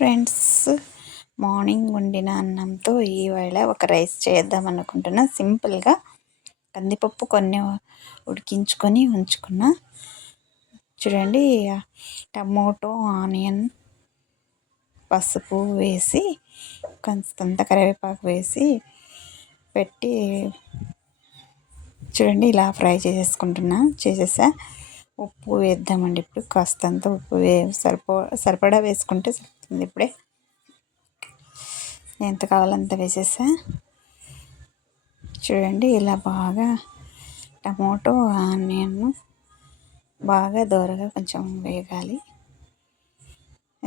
Friends, morning వండిన అన్నంతో ఈవేళ ఒక రైస్ చేద్దాం అనుకుంటున్నా. సింపుల్గా కందిపప్పు కొన్ని ఉడికించుకొని ఉంచుకున్న. చూడండి, టమోటో, ఆనియన్, పసుపు వేసి కొంత కరివేపాకు వేసి పెట్టి చూడండి ఇలా ఫ్రై చేసేసా. ఉప్పు వేద్దామండి. ఇప్పుడు కాస్తంత ఉప్పు సరిపడా వేసుకుంటే సరిపోతుంది. ఇప్పుడే ఎంత కావాలంత వేసేసా. చూడండి ఇలా బాగా టమోటో, ఆనియన్ బాగా దోరగా కొంచెం వేగాలి.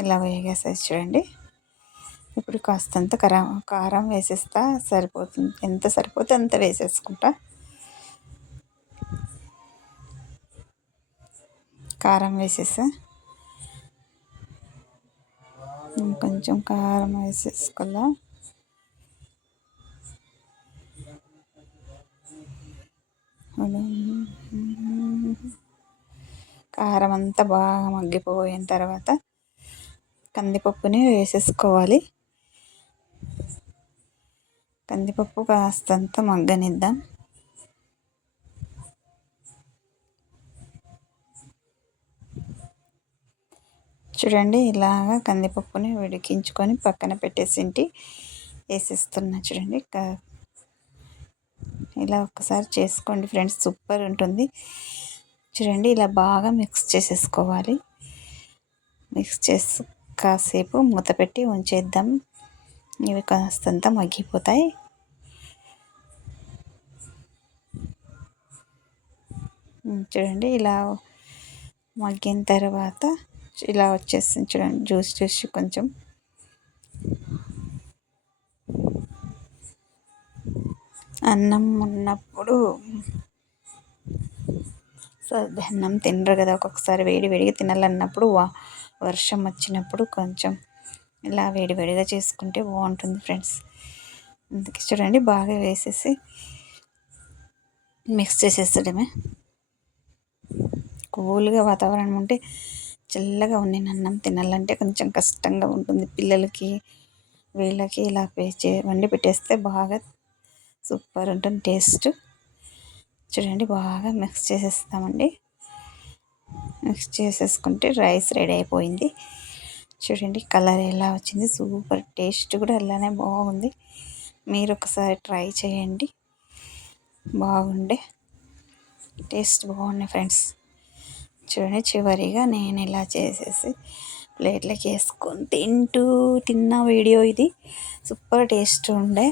ఇలా వేగేసేసి చూడండి. ఇప్పుడు కాస్తంత కారం వేసేస్తా. సరిపోతుంది, ఎంత సరిపోతే అంత వేసేసుకుంటా. కారం వేసేసా. కొంచెం కారం వేసేసుకోవాలా. కారం అంతా బాగా మగ్గిపోయిన తర్వాత కందిపప్పుని వేసేసుకోవాలి. కందిపప్పు కాస్తంత మగ్గనిద్దాం. చూడండి, ఇలాగా కందిపప్పుని ఉడికించుకొని పక్కన పెట్టేసింటి వేసేస్తున్నా. చూడండి, ఇలా ఒక్కసారి చేసుకోండి ఫ్రెండ్స్, సూపర్ ఉంటుంది. చూడండి, ఇలా బాగా మిక్స్ చేసేసుకోవాలి. మిక్స్ చేసి కాసేపు మూత పెట్టి ఉంచేద్దాం. ఇవి కాస్తంత మగ్గిపోతాయి. చూడండి, ఇలా మగ్గిన తర్వాత ఇలా వచ్చేస్తుంది. చూడండి, జ్యూస్ కొంచెం అన్నం ఉన్నప్పుడు అన్నం తినరు కదా, ఒక్కొక్కసారి వేడిగా తినాలన్నప్పుడు వర్షం వచ్చినప్పుడు కొంచెం ఇలా వేడిగా చేసుకుంటే బాగుంటుంది ఫ్రెండ్స్. అందుకే చూడండి, బాగా వేసేసి మిక్స్ చేసేస్తడమే. కూల్గా వాతావరణం ఉంటే చల్లగా ఉండిన అన్నం తినాలంటే కొంచెం కష్టంగా ఉంటుంది. పిల్లలకి వీళ్ళకి ఇలా వండి పెట్టేస్తే బాగా సూపర్ ఉంటుంది టేస్ట్. చూడండి, బాగా మిక్స్ చేసేస్తామండి. మిక్స్ చేసేసుకుంటే రైస్ రెడీ అయిపోయింది. చూడండి, కలర్ ఎలా వచ్చింది, సూపర్. టేస్ట్ కూడా అలానే బాగుంది. మీరు ఒకసారి ట్రై చేయండి. బాగుండే టేస్ట్ బాగున్నాయి ఫ్రెండ్స్. చూడండి, చివరిగా నేను ఇలా చేసేసి ప్లేట్లోకి వేసుకొని తిన్న వీడియో ఇది. సూపర్ టేస్ట్ ఉండే.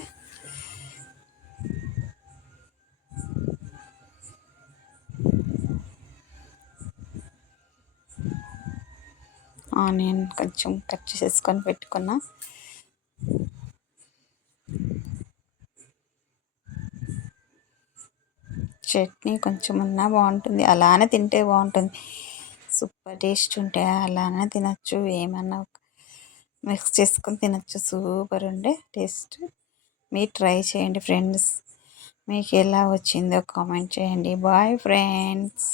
ఆనియన్ కొంచెం కట్ చేసేసుకొని పెట్టుకున్నా. చట్నీ కొంచెం ఉన్నా బాగుంటుంది, అలానే తింటే బాగుంటుంది. సూపర్ టేస్ట్ ఉంటే అలానే తినచ్చు, ఏమన్నా మిక్స్ చేసుకొని తినచ్చు. సూపర్ ఉండే టేస్ట్. మీరు ట్రై చేయండి ఫ్రెండ్స్. మీకు ఎలా వచ్చిందో కామెంట్ చేయండి. Bye friends.